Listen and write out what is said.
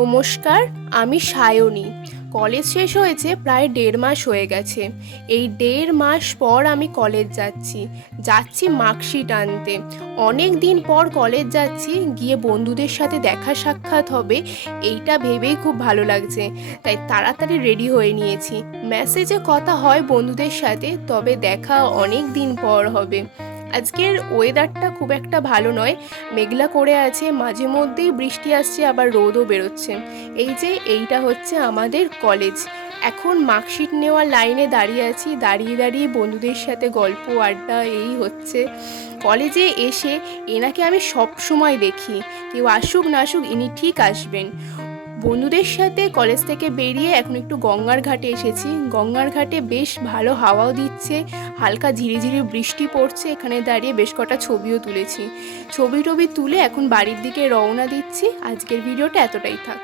নমস্কার, আমি সায়নী। কলেজ শেষ হয়েছে প্রায় 1.5 মাস হয়ে গেছে। এই 1.5 মাস পর আমি কলেজ যাচ্ছি মার্কশিট আনতে। অনেক দিন পর কলেজ যাচ্ছি, গিয়ে বন্ধুদের সাথে দেখা সাক্ষাৎ হবে, এইটা ভেবেই খুব ভালো লাগছে। তাই তাড়াতাড়ি রেডি হয়ে নিয়েছি। মেসেজে কথা হয় বন্ধুদের সাথে, তবে দেখা অনেক দিন পর হবে। আজকের ওয়েদারটা খুব একটা ভালো নয়, মেঘলা করে আছে, মাঝে মধ্যেই বৃষ্টি আসছে, আবার রোদও বেরোচ্ছে। এইটা হচ্ছে আমাদের কলেজ। এখন মার্কশিট নেওয়ার লাইনে দাঁড়িয়ে আছি, দাঁড়িয়ে দাঁড়িয়ে বন্ধুদের সাথে গল্প আড্ডা এই হচ্ছে। কলেজে এসে এনাকে আমি সব সময় দেখি, কেউ আসুক না আসুক ইনি ঠিক আসবেন। বন্ধুদের সাথে কলেজ থেকে বেরিয়ে এখন একটু গঙ্গার ঘাটে এসেছি। গঙ্গার ঘাটে বেশ ভালো হাওয়াও দিচ্ছে, হালকা ঝিরিঝিরি বৃষ্টি পড়ছে। এখানে দাঁড়িয়ে বেশ কটা ছবিও তুলেছি। ছবি টবি তুলে এখন বাড়ির দিকে রওনা দিচ্ছি। আজকের ভিডিওটা এতটাই থাক।